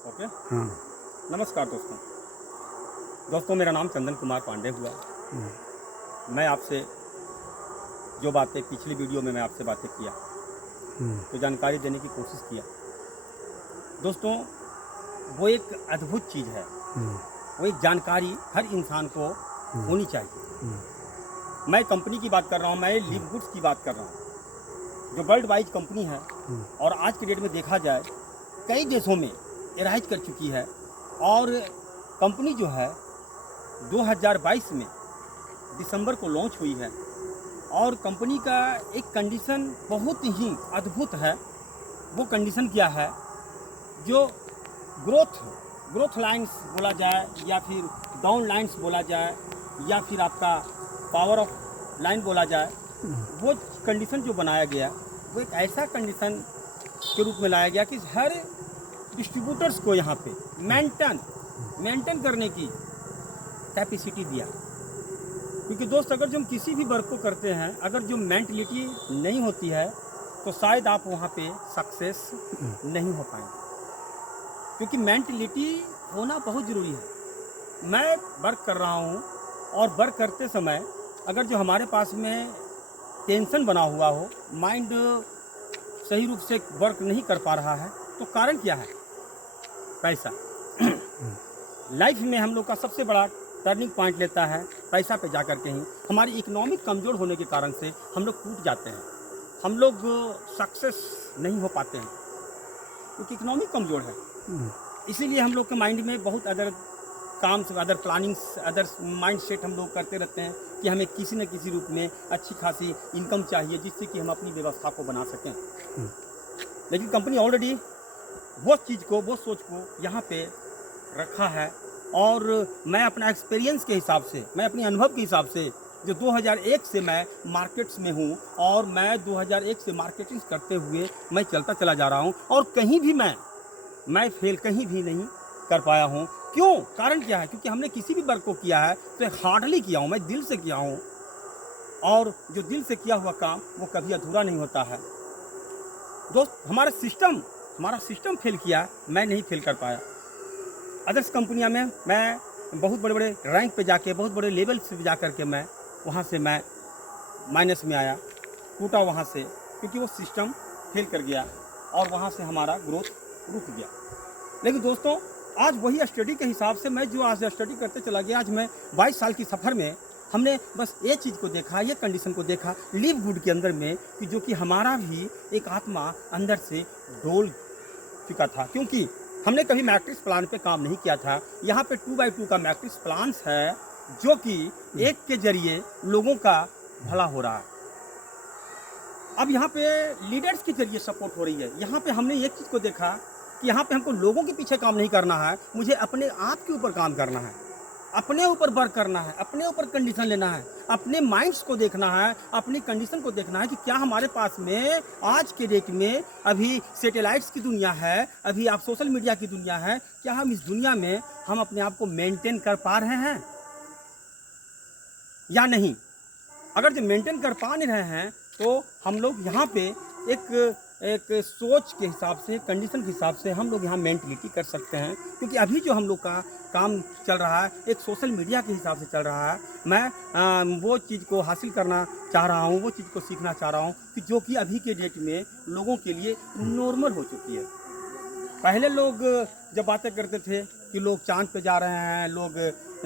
Okay. हाँ। नमस्कार दोस्तों। दोस्तों, मेरा नाम चंदन कुमार पांडे हुआ। हुँ, मैं आपसे जो बातें पिछली वीडियो में मैं आपसे बातें किया, हुँ, जो जानकारी देने की कोशिश किया, दोस्तों, वो एक अद्भुत चीज़ है। हुँ, वो एक जानकारी हर इंसान को हुँ, होनी चाहिए। हुँ, मैं कंपनी की बात कर रहा हूँ, मैं लिव गुड्स की बात कर रहा हूँ, जो वर्ल्ड वाइड कंपनी है हुँ, और आज की डेट में देखा जाए कई देशों में एराइज कर चुकी है। और कंपनी जो है 2022 में दिसंबर को लॉन्च हुई है। और कंपनी का एक कंडीशन बहुत ही अद्भुत है। वो कंडीशन क्या है? जो ग्रोथ ग्रोथ लाइन्स बोला जाए या फिर डाउन लाइन्स बोला जाए या फिर आपका पावर ऑफ लाइन बोला जाए, वो कंडीशन जो बनाया गया वो एक ऐसा कंडीशन के रूप में लाया गया कि हर डिस्ट्रीब्यूटर्स को यहाँ पे मेंटेन करने की कैपेसिटी दिया। क्योंकि दोस्त, अगर जो हम किसी भी वर्क को करते हैं, अगर जो मेंटलिटी नहीं होती है तो शायद आप वहाँ पे सक्सेस नहीं हो पाएंगे। क्योंकि मेंटलिटी होना बहुत ज़रूरी है। मैं वर्क कर रहा हूँ और वर्क करते समय अगर जो हमारे पास में टेंशन बना हुआ हो, माइंड सही रूप से वर्क नहीं कर पा रहा है, तो कारण क्या है? पैसा। हुँ, लाइफ में हम लोग का सबसे बड़ा टर्निंग पॉइंट लेता है पैसा पे जा कर के ही। हमारी इकोनॉमिक कमज़ोर होने के कारण से हम लोग टूट जाते हैं, हम लोग सक्सेस नहीं हो पाते हैं, क्योंकि इकोनॉमिक कमज़ोर है। हुँ, इसीलिए हम लोग के माइंड में बहुत अदर काम से other plannings other mind set हम लोग करते रहते हैं कि हमें किसी न किसी रूप में अच्छी खासी इनकम चाहिए, जिससे कि हम अपनी व्यवस्था को बना सकें। हुँ, लेकिन कंपनी ऑलरेडी वो चीज़ को, वो सोच को यहाँ पे रखा है। और मैं अपना एक्सपीरियंस के हिसाब से, मैं अपने अनुभव के हिसाब से, जो 2001 से मैं मार्केट्स में हूँ और मैं 2001 से मार्केटिंग करते हुए मैं चलता चला जा रहा हूँ और कहीं भी मैं फेल कहीं भी नहीं कर पाया हूँ। क्यों? कारण क्या है? क्योंकि हमने किसी भी वर्क को किया है तो हार्डली किया हूँ, मैं दिल से किया हूँ। और जो दिल से किया हुआ काम वो कभी अधूरा नहीं होता है। दोस्त, हमारा सिस्टम फेल किया, मैं नहीं फेल कर पाया। अदर्स कंपनियां में मैं बहुत बड़े-बड़े रैंक पे जाके, बहुत बड़े लेवल पे जा कर के मैं वहाँ से मैं माइनस में आया, टूटा वहाँ से, क्योंकि वो सिस्टम फेल कर गया और वहाँ से हमारा ग्रोथ रुक गया। लेकिन दोस्तों, आज वही स्टडी के हिसाब से मैं जो आज स्टडी करते चला गया, आज मैं 22 साल की सफ़र में हमने बस ये चीज़ को देखा, ये कंडीशन को देखा लिव गुड के अंदर में, कि जो कि हमारा भी एक आत्मा अंदर से डोल चुका था। क्योंकि हमने कभी मैट्रिक्स प्लान पे काम नहीं किया था। यहाँ पे 2x2 का मैट्रिक्स प्लान्स है, जो कि एक के ज़रिए लोगों का भला हो रहा है। अब यहाँ पे लीडर्स के ज़रिए सपोर्ट हो रही है। यहाँ पे हमने एक चीज़ को देखा कि यहाँ पे हमको लोगों के पीछे काम नहीं करना है, मुझे अपने आप के ऊपर काम करना है, अपने ऊपर वर्क करना है, अपने ऊपर कंडीशन लेना है, अपने माइंड्स को देखना है, अपनी कंडीशन को देखना है कि क्या हमारे पास में आज के डेट में अभी सैटेलाइट्स की दुनिया है, अभी आप सोशल मीडिया की दुनिया है, क्या हम इस दुनिया में हम अपने आप को मेंटेन कर पा रहे हैं या नहीं? अगर जो मेंटेन कर पा नहीं रहे हैं तो हम लोग यहाँ पे एक एक सोच के हिसाब से, कंडीशन के हिसाब से हम लोग यहाँ मेंटलिटी कर सकते हैं। क्योंकि अभी जो हम लोग का काम चल रहा है एक सोशल मीडिया के हिसाब से चल रहा है। मैं वो चीज़ को हासिल करना चाह रहा हूँ, वो चीज़ को सीखना चाह रहा हूँ कि जो कि अभी के डेट में लोगों के लिए नॉर्मल हो चुकी है। पहले लोग जब बातें करते थे कि लोग चाँद पे जा रहे हैं, लोग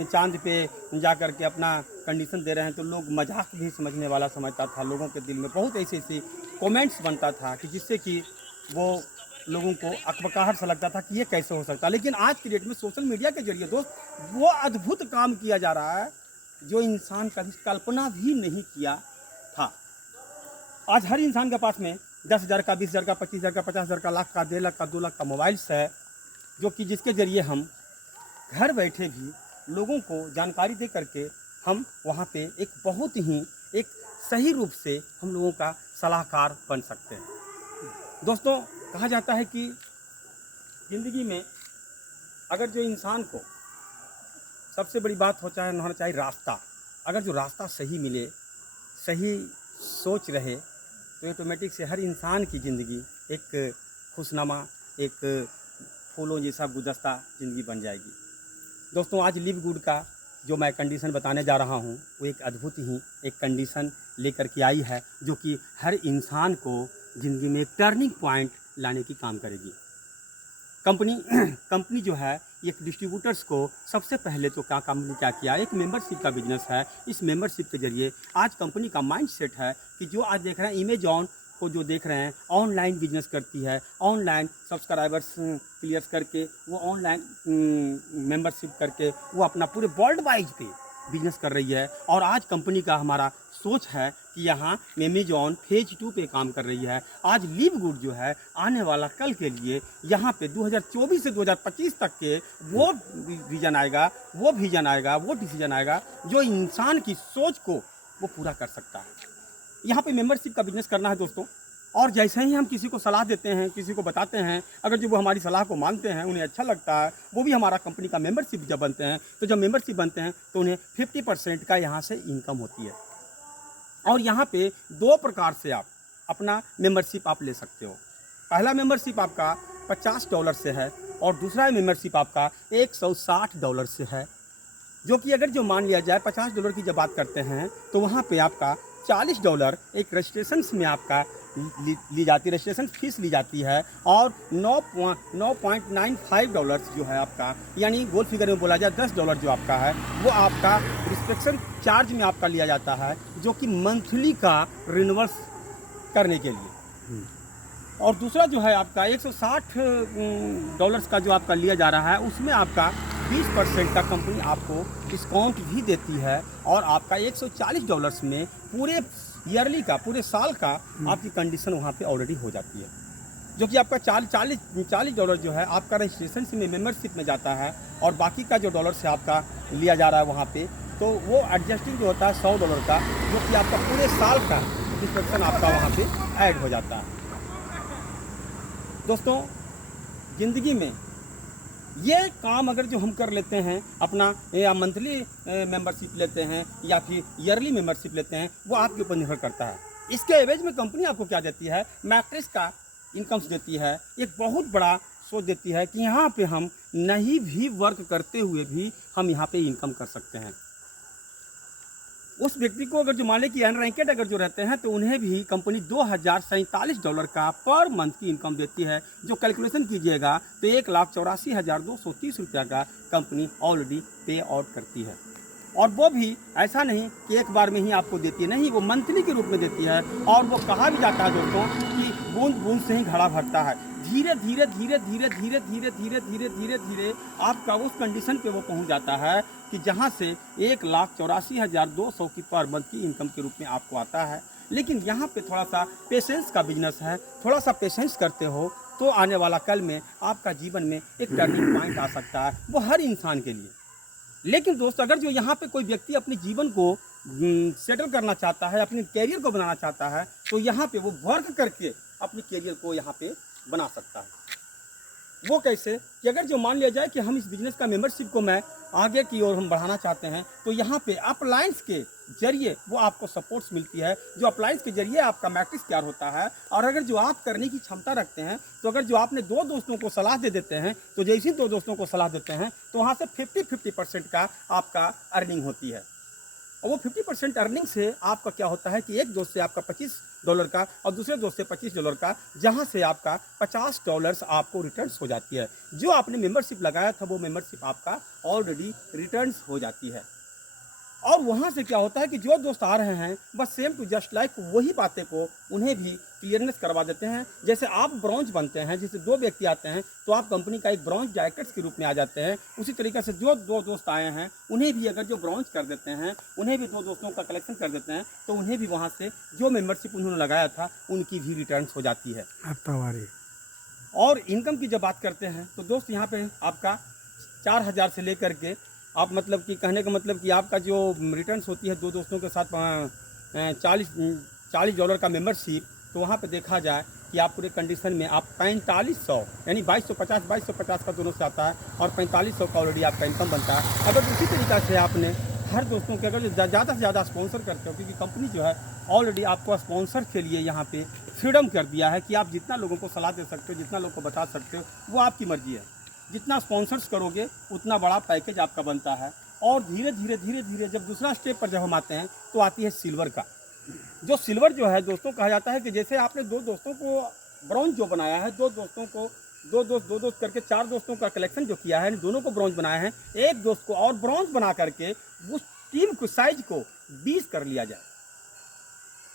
चाँद पे जा कर के अपना कंडीशन दे रहे हैं, तो लोग मजाक भी समझने वाला समझता था। लोगों के दिल में बहुत ऐसी कमेंट्स बनता था कि जिससे कि वो लोगों को अकबकाहट सा लगता था कि ये कैसे हो सकता है। लेकिन आज की डेट में सोशल मीडिया के जरिए दोस्त, वो अद्भुत काम किया जा रहा है जो इंसान कभी कल्पना भी नहीं किया था। आज हर इंसान के पास में 10,000 का, 20,000 का, 25,000 का, 50,000 का, लाख का, 1.5 लाख का, 2 लाख का मोबाइल्स है, जो कि जिसके ज़रिए हम घर बैठे भी लोगों को जानकारी दे करके हम वहाँ पे एक बहुत ही एक सही रूप से हम लोगों का सलाहकार बन सकते हैं। दोस्तों, कहा जाता है कि ज़िंदगी में अगर जो इंसान को सबसे बड़ी बात होना चाहिए रास्ता। अगर जो रास्ता सही मिले, सही सोच रहे, तो ऑटोमेटिक से हर इंसान की ज़िंदगी एक खुशनुमा, एक फूलों जैसा गुलदस्ता ज़िंदगी बन जाएगी। दोस्तों, आज लिव गुड का जो मैं कंडीशन बताने जा रहा हूँ वो एक अद्भुत ही एक कंडीशन लेकर के आई है, जो कि हर इंसान को ज़िंदगी में एक टर्निंग पॉइंट लाने की काम करेगी। कंपनी जो है एक डिस्ट्रीब्यूटर्स को सबसे पहले तो कंपनी क्या किया, एक मेंबरशिप का बिजनेस है। इस मेंबरशिप के जरिए आज कंपनी का माइंडसेट है कि जो आज देख रहे हैं अमेज़न को, जो देख रहे हैं ऑनलाइन बिजनेस करती है, ऑनलाइन सब्सक्राइबर्स क्लियर करके वो ऑनलाइन मेंबरशिप करके वो अपना पूरे वर्ल्ड वाइड पे बिजनेस कर रही है। और आज कंपनी का हमारा सोच है कि यहाँ अमेज़न फेज 2 पे काम कर रही है। आज लिव गुड जो है आने वाला कल के लिए यहाँ पे 2024 से 2025 तक के वो विजन आएगा, वो डिसीजन आएगा जो इंसान की सोच को वो पूरा कर सकता है। यहाँ पे मेंबरशिप का बिजनेस करना है दोस्तों, और जैसे ही हम किसी को सलाह देते हैं, किसी को बताते हैं, अगर जो वो हमारी सलाह को मानते हैं, उन्हें अच्छा लगता है, वो भी हमारा कंपनी का मेंबरशिप जब बनते हैं, तो जब मेंबरशिप बनते हैं तो उन्हें 50% का यहाँ से इनकम होती है। और यहाँ पे 2 प्रकार से आप अपना मेंबरशिप आप ले सकते हो। पहला मेंबरशिप आपका $50 से है और दूसरा मेंबरशिप आपका $160 से है, जो कि अगर जो मान लिया जाए $50 की जब बात करते हैं तो वहाँ पे आपका $40 एक रजिस्ट्रेशन में आपका ली जाती है, रजिस्ट्रेशन फीस ली जाती है, और $9.95 जो है आपका, यानी गोल फिगर में बोला जाए $10 जो आपका है वो आपका रजिस्ट्रेशन चार्ज में आपका लिया जाता है, जो कि मंथली का रिन्यूअल करने के लिए। और दूसरा जो है आपका $160 का जो आपका लिया जा रहा है, उसमें आपका 20% का कंपनी आपको डिस्काउंट भी देती है, और आपका $140 में पूरे ईयरली का, पूरे साल का आपकी कंडीशन वहाँ पे ऑलरेडी हो जाती है, जो कि आपका $40 जो है आपका रजिस्ट्रेशन में मेंबरशिप में जाता है, और बाकी का जो डॉलर से आपका लिया जा रहा है वहाँ पे, तो वो एडजस्टिंग जो होता है $100 का, जो कि आपका पूरे साल का डिस्ट्रक्शन आपका वहाँ पे ऐड हो जाता है। दोस्तों, ज़िंदगी में ये काम अगर जो हम कर लेते हैं अपना, या मंथली मेंबरशिप लेते हैं या फिर ईयरली मेंबरशिप लेते हैं, वो आपके ऊपर निर्भर करता है। इसके एवज में कंपनी आपको क्या देती है, मैट्रिक्स का इनकम्स देती है, एक बहुत बड़ा सोच देती है कि यहाँ पे हम नहीं भी वर्क करते हुए भी हम यहाँ पे इनकम कर सकते हैं। उस व्यक्ति को अगर जो मान लें कि अनरैंकेड अगर जो रहते हैं, तो उन्हें भी कंपनी $2047 का पर मंथ की इनकम देती है। जो कैलकुलेशन कीजिएगा तो $1,84,230 का कंपनी ऑलरेडी पे आउट करती है। और वो भी ऐसा नहीं कि एक बार में ही आपको देती है, नहीं, वो मंथली के रूप में देती है। और वो कहा भी जाता है दोस्तों कि बूंद बूंद से ही घड़ा भरता है। धीरे धीरे धीरे धीरे धीरे धीरे धीरे धीरे धीरे धीरे आपका उस कंडीशन पे वो पहुंच जाता है कि जहां से 1,84,200 की पर मंथ की इनकम के रूप में आपको आता है। लेकिन यहाँ पे थोड़ा सा पेशेंस का बिजनेस है, थोड़ा सा पेशेंस करते हो तो आने वाला कल में आपका जीवन में एक टर्निंग पॉइंट आ सकता है, वो हर इंसान के लिए। लेकिन दोस्त, अगर जो यहाँ पे कोई व्यक्ति अपने जीवन को सेटल करना चाहता है, अपने कैरियर को बनाना चाहता है, तो यहाँ पे वो वर्क करके अपने कैरियर को यहाँ पे बना सकता है। वो कैसे कि अगर जो मान लिया जाए कि हम इस बिजनेस का मेंबरशिप को मैं आगे की ओर हम बढ़ाना चाहते हैं, तो यहाँ पे अपलायंस के जरिए वो आपको सपोर्ट्स मिलती है। जो अपलायंस के जरिए आपका मैट्रिक्स तैयार होता है, और अगर जो आप करने की क्षमता रखते हैं, तो अगर जो आपने 2 दोस्तों को सलाह दे देते हैं, तो जैसे ही 2 दोस्तों को सलाह देते हैं तो वहाँ से 50% का आपका अर्निंग होती है। और वो 50% अर्निंग से आपका क्या होता है कि एक दोस्त से आपका $25 का और दूसरे दोस्त से $25 का, जहां से आपका $50 आपको रिटर्न्स हो जाती है। जो आपने मेंबरशिप लगाया था वो मेंबरशिप आपका ऑलरेडी रिटर्न्स हो जाती है। और वहाँ से क्या होता है कि जो दोस्त आ रहे हैं बस सेम टू जस्ट लाइक वही बातें को उन्हें भी क्लियरनेस करवा देते हैं। जैसे आप ब्रांच बनते हैं, जैसे 2 व्यक्ति आते हैं तो आप कंपनी का एक ब्रांच डायरेक्टर्स के रूप में आ जाते हैं। उसी तरीके से जो 2 दोस्त आए हैं उन्हें भी अगर जो ब्रांच कर देते हैं, उन्हें भी 2 दोस्तों का कलेक्शन कर देते हैं, तो उन्हें भी वहाँ से जो मेंबरशिप उन्होंने लगाया था उनकी भी रिटर्न्स हो जाती है। और इनकम की जब बात करते हैं तो दोस्त यहाँ पे आपका 4,000 से लेकर के आप मतलब कि कहने का मतलब कि आपका जो रिटर्न्स होती है 2 दोस्तों के साथ $40 का मेंबरशिप, तो वहाँ पे देखा जाए कि आप पूरे कंडीशन में आप 4500 यानी 2250 का दोनों से आता है, और 4500 का ऑलरेडी आपका इनकम बनता है। अगर उसी तरीक़ा से आपने हर दोस्तों के अगर ज़्यादा से ज़्यादा स्पॉन्सर करते हो, क्योंकि कंपनी जो है ऑलरेडी आपको स्पॉन्सर के लिए यहाँ पे फ्रीडम कर दिया है कि आप जितना लोगों को सलाह दे सकते हो, जितना लोगों को बता सकते हो, वो आपकी मर्जी है। जितना स्पॉन्सर्स करोगे उतना बड़ा पैकेज आपका बनता है। और धीरे धीरे धीरे धीरे जब दूसरा स्टेप पर जब हम आते हैं तो आती है सिल्वर का। जो सिल्वर जो है दोस्तों कहा जाता है कि जैसे आपने दो दोस्तों को ब्रॉन्ज जो बनाया है, दो दोस्त करके 4 दोस्तों का कलेक्शन जो किया है, दोनों को ब्रॉन्ज बनाया है, एक दोस्त को और ब्रॉन्ज बना करके उस टीम को साइज को 20 कर लिया जाए,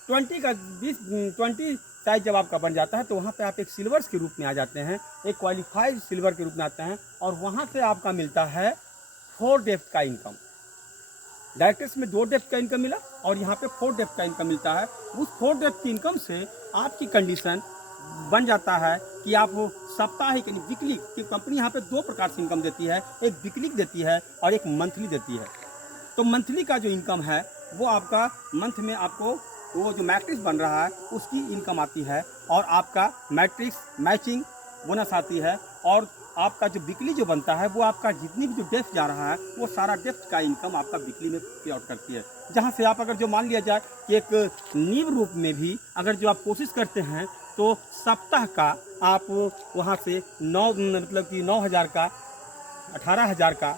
20 साइज जब आपका बन जाता है तो वहाँ पे आप एक सिल्वर्स के रूप में आ जाते हैं, एक क्वालिफाइड सिल्वर के रूप में आते हैं। और वहाँ से आपका मिलता है 4 डेप्थ का इनकम। डायरेक्टर्स में 2 डेप्थ का इनकम मिला और यहाँ पे 4 डेप्थ का इनकम मिलता है। उस 4 डेप्थ की इनकम से आपकी कंडीशन बन जाता है कि आप साप्ताहिक यानी वीकली की कंपनी यहाँ पे 2 प्रकार से इनकम देती है, एक वीकली देती है और एक मंथली देती है। तो मंथली का जो इनकम है वो आपका मंथ में आपको वो जो मैट्रिक्स बन रहा है उसकी इनकम आती है और आपका मैट्रिक्स मैचिंग बोनस आती है। और आपका जो वीकली जो बनता है वो आपका जितनी भी जो डेप्थ जा रहा है वो सारा डेप्थ का इनकम आपका वीकली में पे आउट करती है। जहाँ से आप अगर जो मान लिया जाए कि एक नींव रूप में भी अगर जो आप कोशिश करते हैं तो सप्ताह का आप वहाँ से 9,000 का, 18,000 का,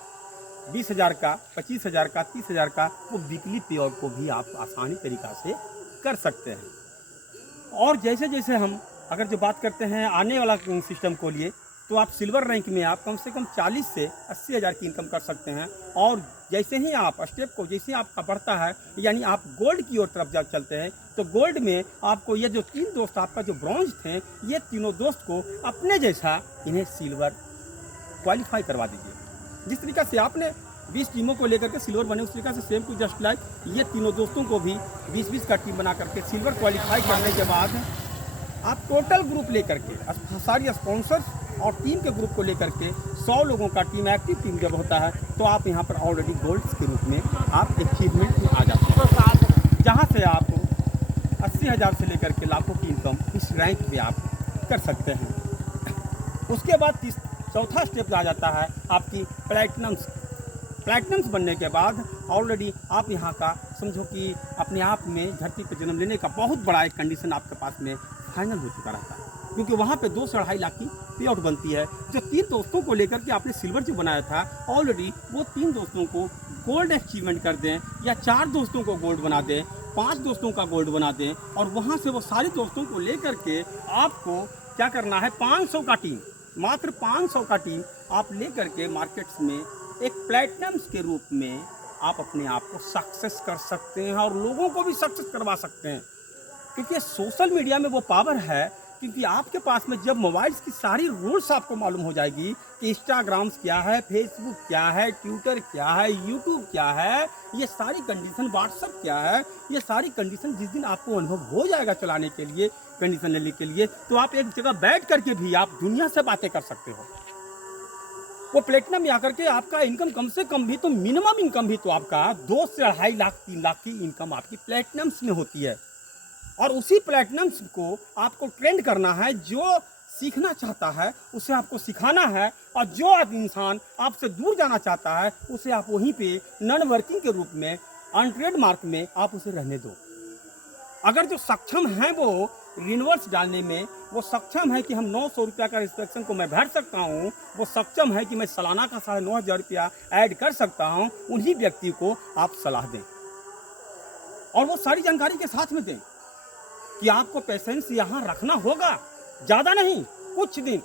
20,000 का, 25,000 का, 30,000 का वो वीकली पे आउट को भी आप आसानी तरीक़ा से कर सकते हैं। और जैसे जैसे हम अगर जो बात करते हैं आने वाला सिस्टम को लिए तो आप सिल्वर रैंक में आप कम से कम 40 से 80,000 की इनकम कर सकते हैं। और जैसे ही आप स्टेप को जैसे आपका बढ़ता है यानी आप गोल्ड की ओर तरफ जब चलते हैं तो गोल्ड में आपको ये जो 3 दोस्त आपका जो ब्रॉन्ज थे ये तीनों दोस्त को अपने जैसा इन्हें सिल्वर क्वालिफाई करवा दीजिए। जिस तरीक़ा से आपने 20 टीमों को लेकर के सिल्वर बने उस तरीक़े से सेम टू जस्ट लाइक ये तीनों दोस्तों को भी 20-20 का टीम बना करके सिल्वर क्वालिफाई करने के बाद आप टोटल ग्रुप लेकर के सारी स्पॉन्सर्स और टीम के ग्रुप को लेकर के 100 लोगों का टीम एक्टिव टीम जब होता है तो आप यहाँ पर ऑलरेडी गोल्ड्स के रूप में आप अचीवमेंट में आ जाते हैं, जहाँ से आप 80,000 से लेकर के लाखों की इनकम इस रैंक पे आप कर सकते हैं। उसके बाद चौथा स्टेप आ जाता है आपकी प्लैटिनम्स बनने के बाद ऑलरेडी आप यहाँ का समझो कि अपने आप में धरती पर जन्म लेने का बहुत बड़ा एक कंडीशन आपके पास में फाइनल हो चुका रहता है, क्योंकि वहाँ पे 2 से 2.5 लाख की पे आउट बनती है। जो 3 दोस्तों को लेकर के आपने सिल्वर जो बनाया था ऑलरेडी वो 3 दोस्तों को गोल्ड अचीवमेंट कर दें या 4 दोस्तों को गोल्ड बना दें, 5 दोस्तों का गोल्ड बना दें और वहाँ से वो सारे दोस्तों को लेकर के आपको क्या करना है 500 का टीम, मात्र 500 का टीम आप लेकर के मार्केट्स में एक प्लैटिनम्स के रूप में आप अपने आप को सक्सेस कर सकते हैं और लोगों को भी सक्सेस करवा सकते हैं। क्योंकि सोशल मीडिया में वो पावर है, क्योंकि आपके पास में जब मोबाइल्स की सारी रूल्स आपको मालूम हो जाएगी कि इंस्टाग्राम्स क्या है, फेसबुक क्या है, ट्विटर क्या है, यूट्यूब क्या है, ये सारी कंडीशन, व्हाट्सअप क्या है, ये सारी कंडीशन जिस दिन आपको अनुभव हो जाएगा चलाने के लिए, कंडीशन लेने के लिए, तो आप एक जगह बैठ करके भी आप दुनिया से बातें कर सकते हो। वो प्लेटिनम में आकर के आपका इनकम कम से कम भी तो मिनिमम इनकम भी तो आपका 2 से 2.5 लाख 3 लाख की इनकम आपकी प्लेटिनम्स में होती है। और उसी प्लैटिनम्स को आपको ट्रेंड करना है, जो सीखना चाहता है उसे आपको सिखाना है और जो इंसान आपसे दूर जाना चाहता है उसे आप वहीं पे नॉन वर्किंग के रूप में अनट्रेड मार्क में आप उसे रहने दो। अगर जो सक्षम है वो रिन्वर्स डालने में, वो सक्षम है कि हम 900 रुपया का रिस्ट्रिक्शन को मैं भर सकता हूँ, वो सक्षम है कि मैं सालाना का 9,500 रुपया ऐड कर सकता हूँ, उन्हीं व्यक्ति को आप सलाह दें और वो सारी जानकारी के साथ में दें कि आपको पेशेंस यहाँ रखना होगा, ज़्यादा नहीं, कुछ दिन,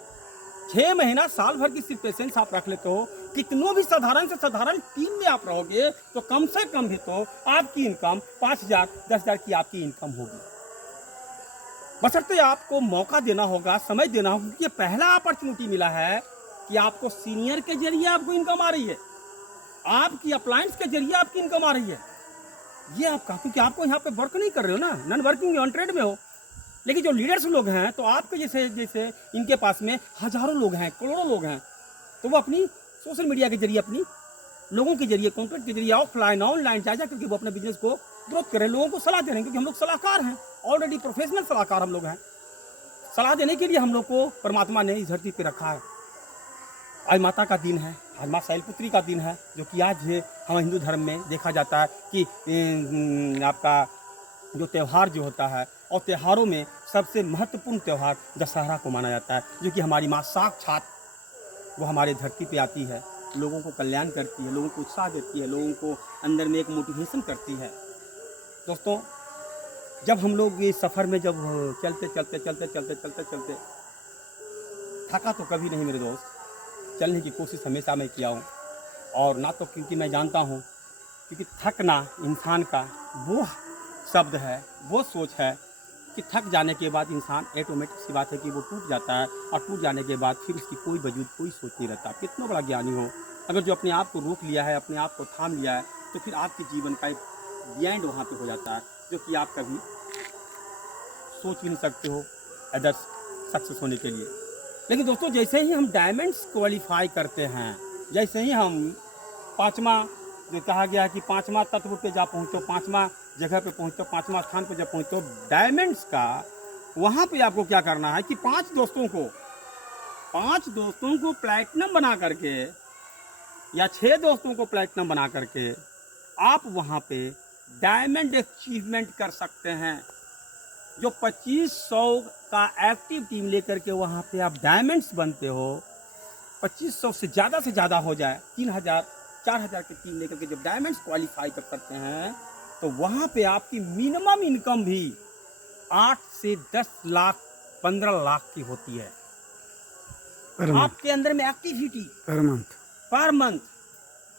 6 महीना, साल भर की सिर्फ पेशेंस आप रख लेते हो, कितनों भी साधारण से साधारण टीम में आप रहोगे तो कम से कम भी तो आपकी इनकम 5,000 10,000 की आपकी इनकम होगी। बशर्ते आपको मौका देना होगा, समय देना होगा, क्योंकि ये पहला अपॉर्चुनिटी मिला है कि आपको सीनियर के जरिए आपको इनकम आ रही है, आपकी अप्लायंस के जरिए आपकी इनकम आ रही है। ये आपका, क्योंकि आपको यहाँ पे वर्क नहीं कर रहे हो ना, नॉन वर्किंग में, ऑन ट्रेड में हो। लेकिन जो लीडर्स लोग हैं तो आपके जैसे इनके पास में हजारों लोग हैं, करोड़ों लोग हैं, तो वो अपनी सोशल मीडिया के जरिए, अपनी लोगों के जरिए, कॉन्टेक्ट के जरिए, ऑफलाइन ऑनलाइन जा करके वो अपने बिजनेस को ग्रोथ करें, लोगों को सलाह दे रहे हैं। क्योंकि हम लोग सलाहकार हैं, ऑलरेडी प्रोफेशनल सलाहकार हम लोग हैं। सलाह देने के लिए हम लोग को परमात्मा ने इस धरती पर रखा है। आज माता का दिन है, आज माँ शैलपुत्री का दिन है, जो कि आज हम हिंदू धर्म में देखा जाता है कि आपका जो त्यौहार जो होता है, और त्योहारों में सबसे महत्वपूर्ण त्यौहार दशहरा को माना जाता है, जो कि हमारी माँ साक्षात वो हमारे धरती पे आती है, लोगों को कल्याण करती है, लोगों को उत्साह देती है, लोगों को अंदर में एक मोटिवेशन करती है। दोस्तों, जब हम लोग ये सफ़र में जब चलते चलते चलते चलते चलते चलते थका तो कभी नहीं मेरे दोस्त, चलने की कोशिश हमेशा मैं किया हूँ। और ना तो क्योंकि मैं जानता हूँ, क्योंकि थकना इंसान का वो शब्द है, वो सोच है कि थक जाने के बाद इंसान ऑटोमेटिक सी बात है कि वो टूट जाता है, और टूट जाने के बाद फिर उसकी कोई वजूद, कोई सोच नहीं रहता। कितना बड़ा ज्ञानी हो, अगर जो अपने आप को रोक लिया है, अपने आप को थाम लिया है, तो फिर आपके जीवन का एक बियॉन्ड वहाँ पे हो जाता है, जो कि आप कभी सोच भी नहीं सकते हो अदर्स सक्सेस होने के लिए। लेकिन दोस्तों, जैसे ही हम डायमंड्स क्वालिफाई करते हैं, जैसे ही हम पाँचवा, जो कहा गया है कि पाँचवा तत्व पे जा पहुँचो, पाँचवा जगह पे पहुँचो, पाँचवा स्थान पे जब पहुँचो डायमंड्स का, वहाँ पे आपको क्या करना है कि पाँच दोस्तों को प्लैटिनम बना करके, या 6 दोस्तों को प्लैटिनम बना करके आप वहाँ पे डायमंड अचीवमेंट कर सकते हैं। जो 2500 का एक्टिव टीम लेकर के वहाँ पे आप डायमंड्स बनते हो, 2500 से ज़्यादा हो जाए, 3000 4000 की टीम लेकर के जब डायमंड्स क्वालिफाई करते हैं, तो वहाँ पे आपकी मिनिमम इनकम भी 8 से 10 लाख 15 लाख की होती है। आपके अंदर में एक्टिविटी पर मंथ,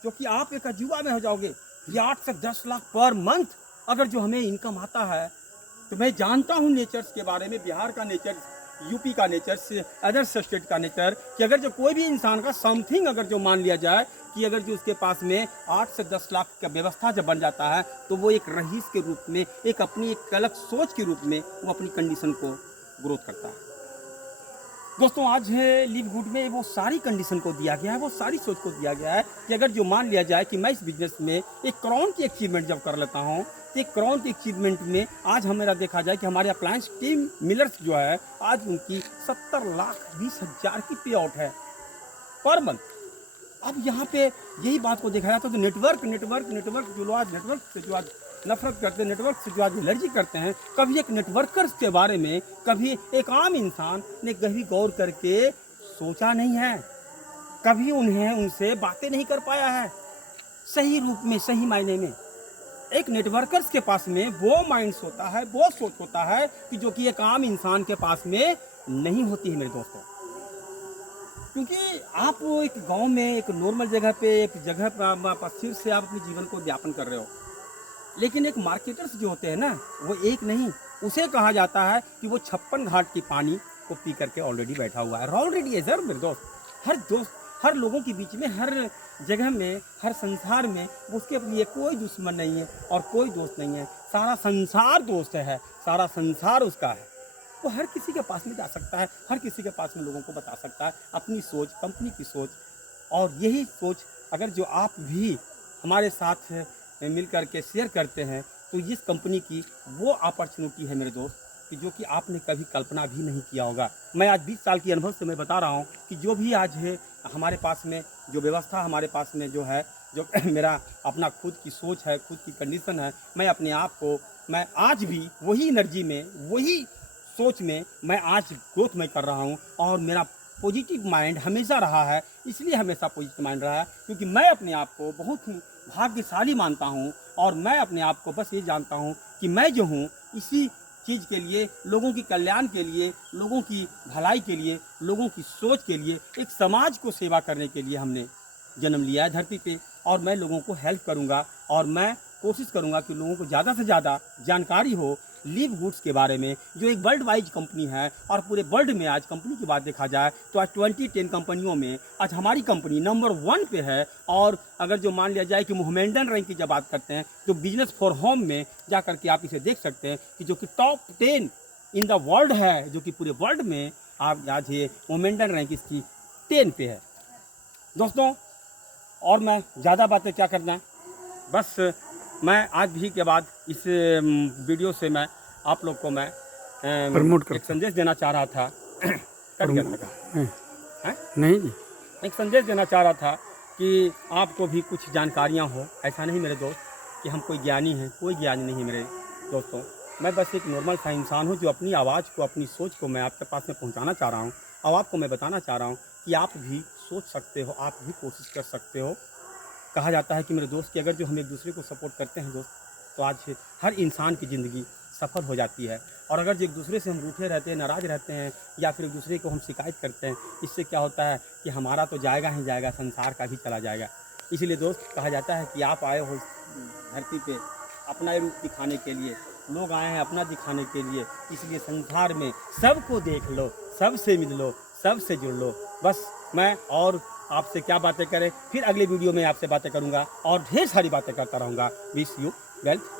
जो कि आप एक अजूबा में हो जाओगे। ये 8 से 10 लाख पर मंथ अगर जो हमें इनकम आता है, तो मैं जानता हूँ नेचर्स के बारे में, बिहार का नेचर, यूपी का नेचर, अदर्स स्टेट का नेचर, कि अगर जो कोई भी इंसान का समथिंग अगर जो मान लिया जाए कि अगर जो उसके पास में 8 से 10 लाख का व्यवस्था जब बन जाता है, तो वो एक रईस के रूप में, एक अपनी एक अलग सोच के रूप में वो अपनी कंडीशन को ग्रोथ करता है। दोस्तों, आज है लिव गुड में वो सारी कंडीशन को दिया गया है, वो सारी सोच को दिया गया है कि अगर जो मान लिया जाए कि मैं इस बिजनेस में 1 करोड़ की अचीवमेंट जब कर लेता हूँ, तो 1 करोड़ की अचीवमेंट में आज हमारा देखा जाए कि हमारे अप्लायंस टीम मिलर्स जो है, आज उनकी 70,20,000 की पे आउट है पर मंथ। अब यहाँ पे यही बात को देखा जाता है, तो नेटवर्क जो लोग आज नेटवर्क से जो आज नफरत करते हैं, नेटवर्क से जो आज एलर्जी करते हैं, कभी एक नेटवर्कर्स के बारे में, कभी एक आम इंसान ने कभी गौर करके सोचा नहीं है, कभी उनसे बातें नहीं कर पाया है सही रूप में, सही मायने में। एक नेटवर्कर्स के पास में वो माइंड्स होता है, वो सोच होता है कि जो कि एक आम इंसान के पास में नहीं होती है मेरे दोस्तों। क्योंकि आप एक गांव में, एक नॉर्मल जगह पे, एक जगह पर सिर से आप अपने जीवन को व्यापन कर रहे हो, लेकिन एक मार्केटर्स जो होते हैं ना, वो एक नहीं, उसे कहा जाता है कि वो 56 घाट की पानी को पी करके ऑलरेडी बैठा हुआ है, ऑलरेडी है सर मेरे दोस्त। हर लोगों के बीच में, हर जगह में, हर संसार में उसके लिए कोई दुश्मन नहीं है और कोई दोस्त नहीं है, सारा संसार दोस्त है, सारा संसार उसका है। वो हर किसी के पास में जा सकता है, हर किसी के पास में लोगों को बता सकता है अपनी सोच, कंपनी की सोच। और यही सोच अगर जो आप भी हमारे साथ मिल कर के शेयर करते हैं, तो इस कंपनी की वो अपॉर्चुनिटी है मेरे दोस्त, कि जो कि आपने कभी कल्पना भी नहीं किया होगा। मैं आज 20 साल की अनुभव से मैं बता रहा हूँ कि जो भी आज है हमारे पास में, जो व्यवस्था हमारे पास में जो है, जो मेरा अपना खुद की सोच है, खुद की कंडीशन है, मैं अपने आप को, मैं आज भी वही एनर्जी में, वही सोच में मैं आज ग्रोथ में कर रहा हूँ। और मेरा पॉजिटिव माइंड हमेशा रहा है, इसलिए हमेशा पॉजिटिव माइंड रहा है क्योंकि मैं अपने आप को बहुत ही भाग्यशाली मानता हूँ। और मैं अपने आप को बस ये जानता हूँ कि मैं जो हूँ, इसी चीज़ के लिए, लोगों की कल्याण के लिए, लोगों की भलाई के लिए, लोगों की सोच के लिए, एक समाज को सेवा करने के लिए हमने जन्म लिया है धरती पे। और मैं लोगों को हेल्प करूँगा और मैं कोशिश करूँगा कि लोगों को ज़्यादा से ज़्यादा जानकारी हो लिव गुड्स के बारे में, जो एक वर्ल्ड वाइड कंपनी है। और पूरे वर्ल्ड में आज कंपनी की बात देखा जाए तो आज 2010 कंपनियों में आज हमारी कंपनी नंबर 1 पे है। और अगर जो मान लिया जाए कि मोमेंटन रैंक की जब बात करते हैं, तो बिजनेस फॉर होम में जा करके आप इसे देख सकते हैं कि जो कि टॉप 10 इन द वर्ल्ड है, जो कि पूरे वर्ल्ड में आप आज ये मोमेंटन रैंक इसकी 10 पे है दोस्तों। और मैं ज़्यादा बातें क्या करना है, बस मैं आज भी के बाद इस वीडियो से मैं आप लोग को मैं प्रमोट एक संदेश देना चाह रहा था। कट गया था नहीं जी, एक संदेश देना चाह रहा था कि आपको भी कुछ जानकारियां हो। ऐसा नहीं मेरे दोस्त कि हम कोई ज्ञानी हैं, कोई ज्ञानी नहीं मेरे दोस्तों। मैं बस एक नॉर्मल सा इंसान हूं जो अपनी आवाज़ को, अपनी सोच को मैं आपके पास में पहुंचाना चाह रहा हूं। और आपको मैं बताना चाह रहा हूं कि आप भी सोच सकते हो, आप भी कोशिश कर सकते हो। कहा जाता है कि मेरे दोस्त कि अगर जो हम एक दूसरे को सपोर्ट करते हैं दोस्त, तो आज हर इंसान की ज़िंदगी सफल हो जाती है। और अगर जो एक दूसरे से हम रूठे रहते हैं, नाराज़ रहते हैं, या फिर एक दूसरे को हम शिकायत करते हैं, इससे क्या होता है कि हमारा तो जाएगा ही जाएगा, संसार का भी चला जाएगा। इसीलिए दोस्त कहा जाता है कि आप आए हो इस धरती पे अपना ही रूप दिखाने के लिए, लोग आए हैं अपना दिखाने के लिए, इसलिए संसार में सबको देख लो, सबसे मिल लो, सबसे जुड़ लो। बस मैं और आपसे क्या बातें करें, फिर अगले वीडियो में आपसे बातें करूंगा और ढेर सारी बातें करता रहूंगा। Wish you wealth.